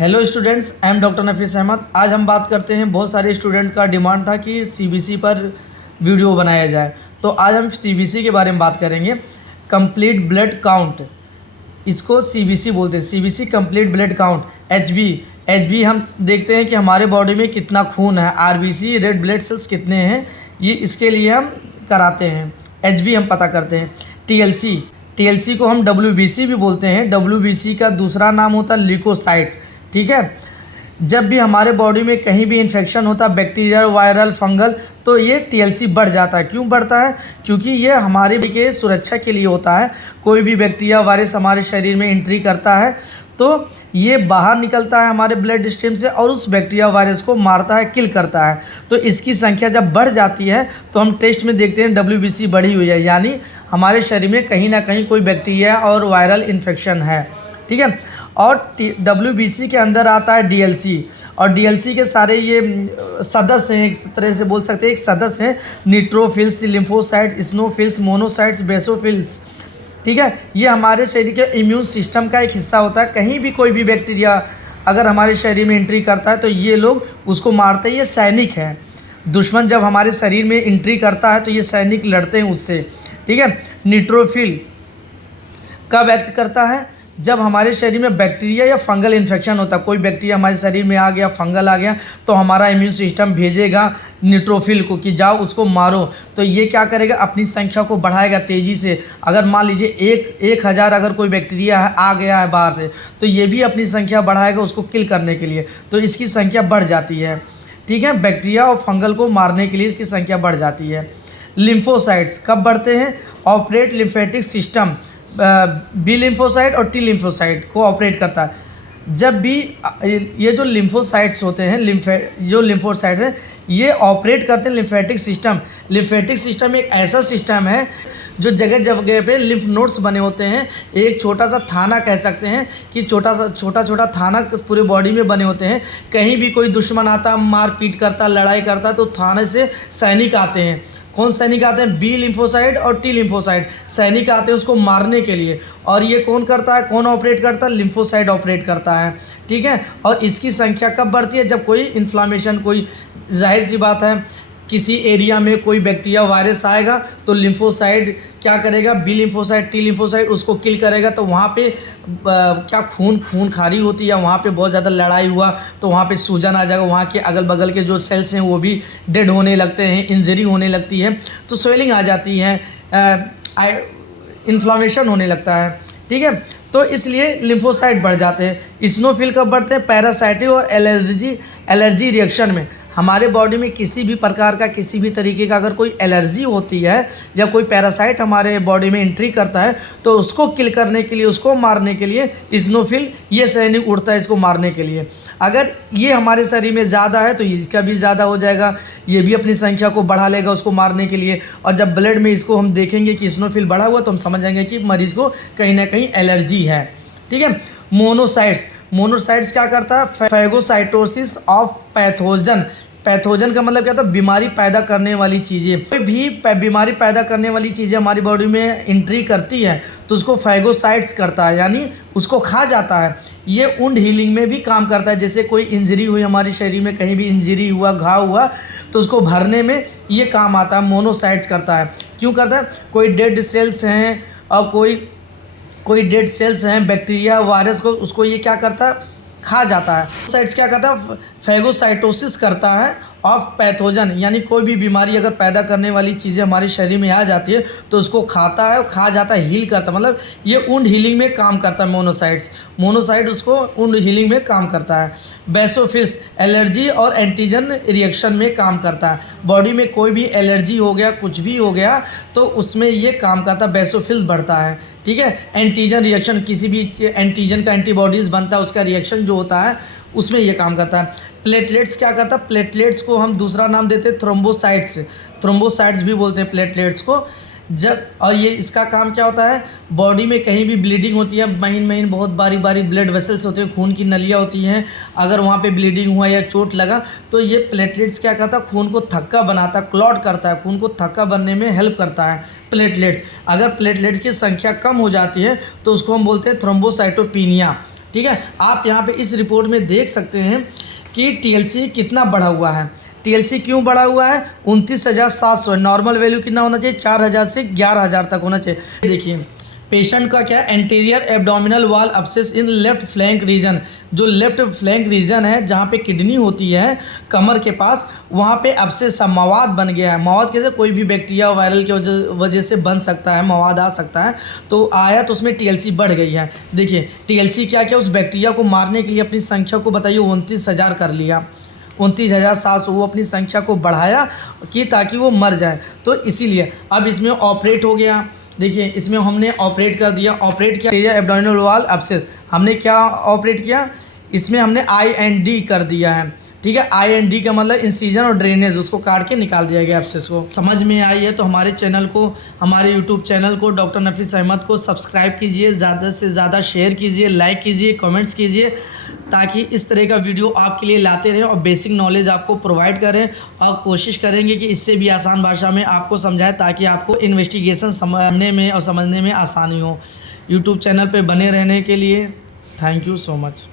Hello students, I am doctor Nafees Ahmad. आज हम बात करते हैं, बहुत सारे स्टूडेंट का डिमांड था कि सीबीसी पर वीडियो बनाया जाए, तो आज हम सीबीसी के बारे में बात करेंगे। कंप्लीट ब्लड काउंट, इसको सीबीसी बोलते हैं। CBC complete blood count. HB हम देखते हैं कि हमारे बॉडी में कितना खून है। आरबीसी रेड ब्लड सेल्स कितने हैं, ये इसके लिए हम कराते हैं। एचबी हम पता करते हैं। टीएलसी को हम डब्ल्यूबीसी भी बोलते हैं। डब्ल्यूबीसी का दूसरा नाम होता है ल्यूकोसाइट। ठीक है, जब भी हमारे बॉडी में कहीं भी इन्फेक्शन होता है, बैक्टीरियल, वायरल, फंगल, तो ये टीएलसी बढ़ जाता है। क्यों बढ़ता है? क्योंकि ये हमारे के सुरक्षा के लिए होता है। कोई भी बैक्टीरिया, वायरस हमारे शरीर में एंट्री करता है तो ये बाहर निकलता है हमारे ब्लड स्ट्रीम से और उस बैक्टीरिया, वायरस को मारता है, किल करता है। तो इसकी संख्या जब बढ़ जाती है तो हम टेस्ट में देखते हैं डब्ल्यूबीसी बढ़ी हुई है, यानी हमारे शरीर में कहीं ना कहीं कोई बैक्टीरिया और वायरल इन्फेक्शन है। ठीक है, और डब्ल्यूबीसी के अंदर आता है डीएलसी, और डीएलसी के सारे ये सदस्य हैं, एक तरह से बोल सकते हैं, एक सदस्य हैं न्यूट्रोफिल्स, लिम्फोसाइट्स, स्नोफिल्स, मोनोसाइट्स, बेसोफिल्स। ठीक है, ये हमारे शरीर के इम्यून सिस्टम का एक हिस्सा होता है। कहीं भी कोई भी बैक्टीरिया अगर हमारे शरीर में एंट्री करता है तो ये लोग उसको मारते हैं। ये सैनिक हैं। दुश्मन जब हमारे शरीर में एंट्री करता है तो ये सैनिक लड़ते हैं उससे। ठीक है, न्यूट्रोफिल कब एक्ट करता है? जब हमारे शरीर में बैक्टीरिया या फंगल इन्फेक्शन होता है। कोई बैक्टीरिया हमारे शरीर में आ गया, फंगल आ गया, तो हमारा इम्यून सिस्टम भेजेगा न्यूट्रोफिल को कि जाओ उसको मारो। तो ये क्या करेगा? अपनी संख्या को बढ़ाएगा तेज़ी से। अगर मान लीजिए एक हज़ार अगर कोई बैक्टीरिया आ गया है बाहर से, तो ये भी अपनी संख्या बढ़ाएगा उसको किल करने के लिए, तो इसकी संख्या बढ़ जाती है। ठीक है, बैक्टीरिया और फंगल को मारने के लिए इसकी संख्या बढ़ जाती है। लिम्फोसाइट्स कब बढ़ते हैं? Operate lymphatic system. B lymphocyte और टी लिम्फोसाइट को ऑपरेट करता है। जब भी ये जो लिम्फोसाइट्स होते हैं, जो लिम्फोसाइट्स हैं, ये ऑपरेट करते हैं लिम्फेटिक सिस्टम। लिम्फेटिक सिस्टम एक ऐसा सिस्टम है जो जगह जगह पे लिम्फ नोड्स बने होते हैं। एक छोटा सा थाना कह सकते हैं कि छोटा थाना पूरे बॉडी में बने होते हैं। कहीं भी कोई दुश्मन आता, मार पीट करता, लड़ाई करता, तो थाने से सैनिक आते हैं। कौन सैनिक आते हैं? बी लिम्फोसाइट और टी लिम्फोसाइट सैनिक आते हैं उसको मारने के लिए। और ये कौन करता है, कौन ऑपरेट करता है? लिम्फोसाइट ऑपरेट करता है। ठीक है, और इसकी संख्या कब बढ़ती है? जब कोई इन्फ्लामेशन, कोई जाहिर सी बात है किसी एरिया में कोई बैक्टीरिया, वायरस आएगा तो लिम्फोसाइट क्या करेगा? बी लिम्फोसाइट, टी लिम्फोसाइट उसको किल करेगा। तो वहाँ पे क्या खून खारी होती है, वहाँ पे बहुत ज़्यादा लड़ाई हुआ तो वहाँ पे सूजन आ जाएगा। वहाँ के अगल बगल के जो सेल्स हैं वो भी डेड होने लगते हैं, इंजरी होने लगती है, तो स्वेलिंग आ जाती है, इन्फ्लामेशन होने लगता है। ठीक है, तो इसलिए लिम्फोसाइट बढ़ जाते हैं। स्नोफिल कब बढ़ते हैं? पैरासाइटिक और एलर्जी रिएक्शन में। हमारे बॉडी में किसी भी प्रकार का, किसी भी तरीके का अगर कोई एलर्जी होती है या कोई पैरासाइट हमारे बॉडी में एंट्री करता है तो उसको किल करने के लिए, उसको मारने के लिए स्नोफिल ये सैनिक उड़ता है इसको मारने के लिए। अगर ये हमारे शरीर में ज़्यादा है तो इसका भी ज़्यादा हो जाएगा, ये भी अपनी संख्या को बढ़ा लेगा उसको मारने के लिए। और जब ब्लड में इसको हम देखेंगे कि स्नोफिल बढ़ा हुआ तो हम समझ जाएंगे कि मरीज़ को कहीं ना कहीं एलर्जी है। ठीक है, मोनोसाइट्स क्या करता है? Phagocytosis of pathogen. पैथोजन का मतलब क्या होता है? बीमारी पैदा करने वाली चीज़ें। कोई भी बीमारी पैदा करने वाली चीज़ें हमारी बॉडी में एंट्री करती है तो उसको फैगोसाइट्स करता है, यानी उसको खा जाता है। ये वुंड हीलिंग में भी काम करता है। जैसे कोई इंजरी हुई हमारे शरीर में, कहीं भी इंजरी हुआ, घाव हुआ, तो उसको भरने में ये काम आता है, मोनोसाइट्स करता है। क्यों करता है? कोई डेड सेल्स हैं और कोई डेड सेल्स हैं, बैक्टीरिया, वायरस को, उसको ये क्या करता है? खा जाता है। साइट्स क्या करता है? फैगोसाइटोसिस करता है ऑफ पैथोजन, यानी कोई भी बीमारी अगर पैदा करने वाली चीज़ें हमारे शरीर में आ जाती है तो उसको खाता है और खा जाता है, हील करता है। मतलब ये वुंड हीलिंग में काम करता है। मोनोसाइट उसको वुंड हीलिंग में काम करता है। बेसोफिल्स एलर्जी और एंटीजन रिएक्शन में काम करता है। बॉडी में कोई भी एलर्जी हो गया, कुछ भी हो गया, तो उसमें ये काम करता है, बेसोफिल्स बढ़ता है। ठीक है, एंटीजन रिएक्शन, किसी भी एंटीजन का एंटीबॉडीज़ बनता है, उसका रिएक्शन जो होता है उसमें ये काम करता है। प्लेटलेट्स क्या करता है? प्लेटलेट्स को हम दूसरा नाम देते हैं थ्रोम्बोसाइट्स भी बोलते हैं प्लेटलेट्स को। और ये इसका काम क्या होता है? बॉडी में कहीं भी ब्लीडिंग होती है, महीन बहुत बारी ब्लड वेसल्स होते हैं, खून की नलियाँ होती हैं, अगर वहाँ पे ब्लीडिंग हुआ या चोट लगा तो ये प्लेटलेट्स क्या करता है? खून को थक्का बनाता है, क्लॉट करता है, खून को थक्का बनने में हेल्प करता है प्लेटलेट्स। अगर प्लेटलेट्स की संख्या कम हो जाती है तो उसको हम बोलते हैं थ्रोम्बोसाइटोपिनिया। ठीक है, आप यहाँ पे इस रिपोर्ट में देख सकते हैं कि टीएलसी कितना बढ़ा हुआ है। टीएलसी क्यों बढ़ा हुआ है? 29,700। नॉर्मल वैल्यू कितना होना चाहिए? 4,000 से 11,000 तक होना चाहिए। देखिए पेशेंट का क्या, anterior abdominal wall abscess in left flank region, जो लेफ्ट फ्लैंक रीजन है जहाँ पे किडनी होती है कमर के पास, वहाँ पे अब्सेस सा मवाद बन गया है। मवाद कैसे? कोई भी बैक्टीरिया वायरल की वजह से बन सकता है, मवाद आ सकता है, तो आया तो उसमें टीएलसी बढ़ गई है। देखिए टीएलसी क्या क्या उस बैक्टीरिया को मारने के लिए अपनी संख्या को बताइए 29,000 कर लिया, 29,700 वो अपनी संख्या को बढ़ाया कि ताकि वो मर जाए। तो इसीलिए अब इसमें ऑपरेट हो गया। देखिए इसमें हमने ऑपरेट कर दिया। ऑपरेट किया एब्डोमिनल वॉल अब्सेस, हमने क्या ऑपरेट किया? इसमें हमने IND कर दिया है। ठीक है, IND का मतलब इंसीजन और ड्रेनेज, उसको काट के निकाल दिया गया एब्सेस को। समझ में आई है तो हमारे चैनल को, हमारे यूट्यूब चैनल को डॉक्टर नफीस अहमद को सब्सक्राइब कीजिए, ज़्यादा से ज़्यादा शेयर कीजिए, लाइक कीजिए, कमेंट्स कीजिए, ताकि इस तरह का वीडियो आपके लिए लाते रहें और बेसिक नॉलेज आपको प्रोवाइड करें। और कोशिश करेंगे कि इससे भी आसान भाषा में आपको समझाएं ताकि आपको इन्वेस्टिगेशन समझने में और समझने में आसानी हो। यूट्यूब चैनल पे बने रहने के लिए थैंक यू सो मच।